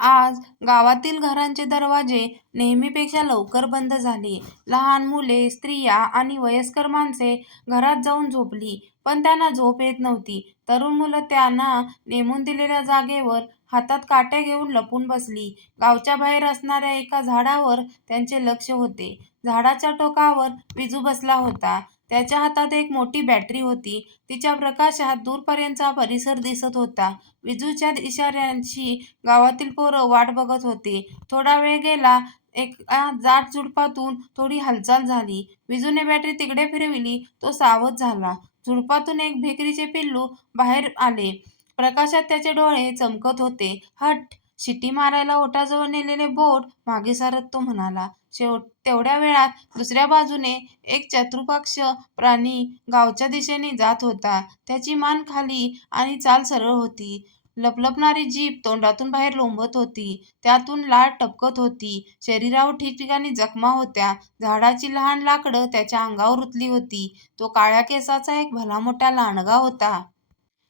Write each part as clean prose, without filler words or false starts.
आज गावातील घरांचे दरवाजे नेहमीपेक्षा लवकर बंद झाले. लहान मुले, स्त्रिया आणि वयस्कर माणसे घरात जाऊन झोपली, पण त्यांना झोप येत नव्हती. तरुण मुलं त्यांना नेमून दिलेल्या जागेवर हातात काठ्या घेऊन लपून बसली. गावच्या बाहेर असणाऱ्या एका झाडावर त्यांचे लक्ष होते. झाडाच्या टोकावर विजू बसला होता. त्याच्या हातात एक मोठी बॅटरी होती. तिच्या प्रकाशात दूरपर्यंतचा परिसर दिसत होता. विजूच्या इशाऱ्यांची गावातील पोरं वाट बघत होते. थोडा वेळ गेला. एका जाड झुडपातून थोडी हालचाल झाली. विजूने बॅटरी तिकडे फिरवली. तो सावध झाला. झुडपातून एक भेकरीचे पिल्लू बाहेर आले. प्रकाशात त्याचे डोळे चमकत होते. हट! शिटी मारायला ओठाजवळ नेलेले बोट मागे सारत तो म्हणाला. तेवढ्या वेळात दुसऱ्या बाजूने एक चतुष्पाद प्राणी गावच्या दिशेने जात होता. त्याची मान खाली आणि चाल सरळ होती. लपलपणारी जीभ तोंडातून बाहेर लोंबत होती. त्यातून लाळ टपकत होती. शरीरावर ठिकठिकाणी जखमा होत्या. झाडाची लहान लाकडं त्याच्या अंगावर रुतली होती. तो काळ्या केसाचा एक भला मोठा लांडगा होता.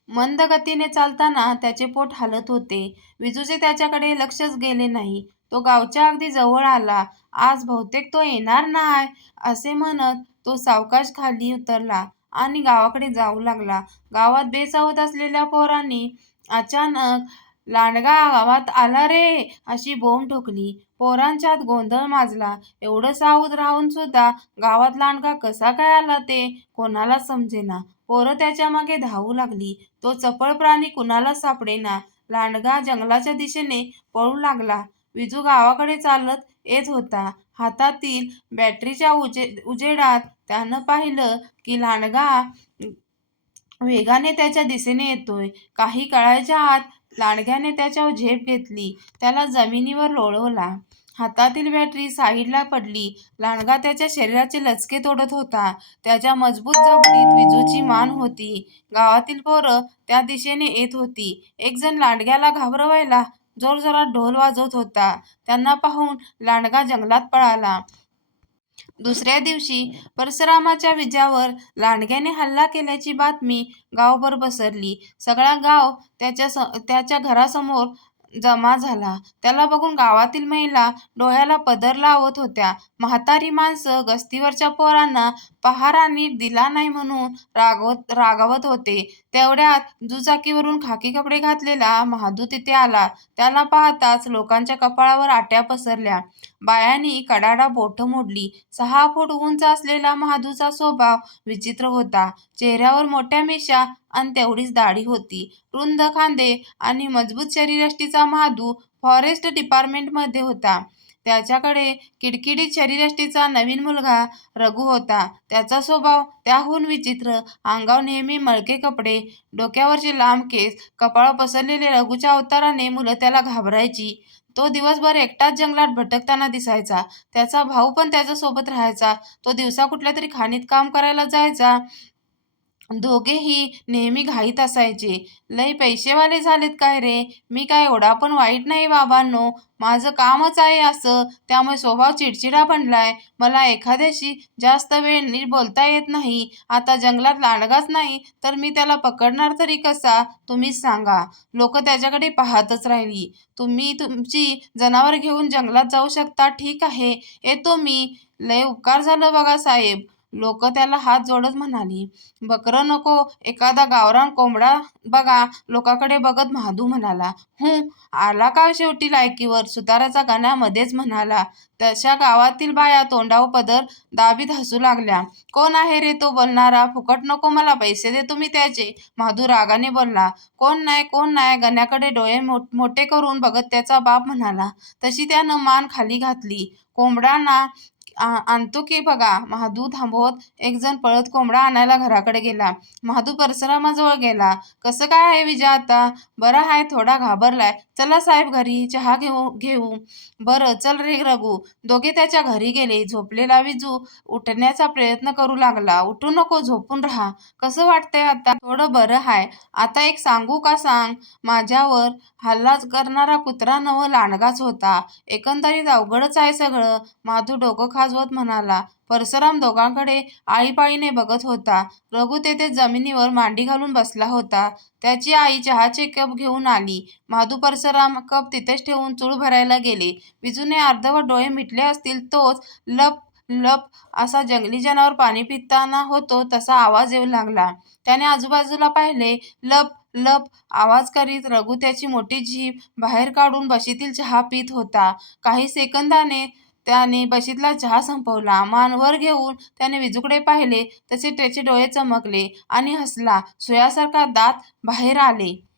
मंद गतीने चालताना त्याचे पोट हालत होते. विजूचे त्याच्याकडे लक्षच गेले नाही. तो गावच्या अगदी जवळ आला. आज बहुतेक तो येणार नाय, असे म्हणत तो सावकाश खाली उतरला आणि गावाकडे जाऊ लागला. गावात बेसावध असलेल्या पोरांनी अचानक "लांडगा गावात आला रे" अशी बोंब ठोकली. पोरांच्यात गोंधळ माजला. एवढं सावध राहून सुद्धा गावात लांडगा कसा काय आला ते कोणालाच समजेना. पोरं त्याच्या मागे धावू लागली. तो चपळ प्राणी कुणालाच सापडेना. लांडगा जंगलाच्या दिशेने पळू लागला. विजू गावाकडे चालत येत होता. हातातील बॅटरीच्या उजेडात त्यानं पाहिलं की लांडगा वेगाने त्याच्या दिशेने येतोय. काही काळाच्या आत लांडग्याने त्याच्यावर झेप घेतली. त्याला जमिनीवर लोळवला. हातातील बॅटरी साईडला पडली. लांडगा त्याच्या शरीराचे लचके तोडत होता. त्याच्या मजबूत जबडीत विजूची मान होती. गावातील पोरं त्या दिशेने येत होती. एक जण लांडग्याला घाबरवायला जोरजोरात ढोल वाजवत होता. त्यांना पाहून लांडगा जंगलात पळाला. दुसऱ्या दिवशी परशुरामाच्या विजावर लांडग्याने हल्ला केल्याची बातमी गावभर पसरली. सगळा गाव त्याच्या घरासमोर जमा झाला. त्याला बघून गावातील महिला डोळ्याला पदर लावत होत्या. म्हातारी माणसं गस्तीवरच्या पोरांना पहारा नीट दिला नाही म्हणून रागावत होते. तेवढ्यात दुचाकीवरून खाकी कपडे घातलेला महादू तिथे आला. त्याला पाहताच लोकांच्या कपाळावर आट्या पसरल्या. बायांनी कडाडा बोटं मोडली. 6 फूट उंच असलेला महादूचा स्वभाव विचित्र होता. चेहऱ्यावर मोठ्या मिशा आणि तेवढीच दाढी होती. रुंद खांदे आणि मजबूत शरीरयष्टीचा महादू फॉरेस्ट डिपार्टमेंटमध्ये होता. त्याच्याकडे किडकिडीत शरीरयष्टीचा नवीन मुलगा रघु होता. त्याचा स्वभाव त्याहून विचित्र. अंगावर नेहमी मळके कपडे, डोक्यावरचे लांब केस, कपाळावर पसरलेले. रघुच्या अवताराने मुलं त्याला घाबरायची. तो दिवसभर एकटाच जंगलात भटकताना दिसायचा. त्याचा भाऊ पण त्याच्यासोबत राहायचा. तो दिवसा कुठल्या तरी खाणीत काम करायला जायचा. दोघेही नेहमी घाईत असायचे. "लय पैसेवाले झालेत काय रे? मी काय एवढा पण वाईट नाही बाबांनो. माझं कामच आहे असं, त्यामुळे स्वभाव चिडचिडा बनलाय. मला एखाद्याशी जास्त वेळ नीट बोलता येत नाही. आता जंगलात लांडगाच नाही तर मी त्याला पकडणार तरी कसा, तुम्हीच सांगा." लोक त्याच्याकडे पाहतच राहिली. "तुम्ही तुमची जनावर घेऊन जंगलात जाऊ शकता ठीक आहे, येतो मी." "लय उपकार झालं बघा साहेब," लोक त्याला हात जोडत म्हणाली. "बकरं नको, एखादा गावरान कोंबडा बघा." लोकांकडे बघत महादू म्हणाला. "हूं, आला का शेवटी लायकीवर," सुताराचा गण्या मध्येच म्हणाला. तशा गावातील बाया तोंडावर पदर दाबीत हसू लागल्या. "कोण आहे रे तो बोलणारा? फुकट नको मला, पैसे देतो मी त्याचे." महादू रागाने बोलला. कोण नाही?" गण्याकडे डोळे मोठे करून बघत त्याचा बाप म्हणाला. तशी त्यानं मान खाली घातली. "कोंबडा ना आणतो की बघा." महादू थांबवत एक जण पळत कोंबडा आणायला घराकडे गेला. महादू परशुरामाजवळ गेला. "कसं काय आहे विजा आता?" "बरा आहे, थोडा घाबरलाय." "चला साहेब घरी, चहा घेऊ." "बरं चल रे रघु." दोघे त्याच्या घरी गेले. झोपलेला विजू उठण्याचा प्रयत्न करू लागला. "उठू नको, झोपून राहा." "कसं वाटतंय आता?" "थोडं बरं हाय." "आता एक सांगू का सांग?" "माझ्यावर हल्ला करणारा कुत्रा नव्ह लांडगाच होता. एकंदरीत अवघडच आहे सगळं." महादू डोकं खाजवत म्हणाला. परशुराम दोघांकडे आळीपाळीने बघत होता. रघु तेथे जमिनीवर मांडी घालून बसला होता. त्याची आई चहाचे कप घेऊन आली. माधू परशुराम कप तिथेच ठेवून चूळ भरायला गेले. विजूने अर्धवट डोळे मिटले असतील तोच लप लप असा जंगली जनावर पाणी पिताना होतो तसा आवाज येऊ लागला. त्याने आजूबाजूला पाहिले. लप लप आवाज करीत रघु त्याची मोठी जीभ बाहेर काढून बशीतील चहा पित होता. काही सेकंदाने त्याने बशीतला चहा संपवला. मान वर घेऊन त्याने विजूकडे पाहिले तसे त्याचे डोळे चमकले आणि हसला. सुयासारखा दात बाहेर आले.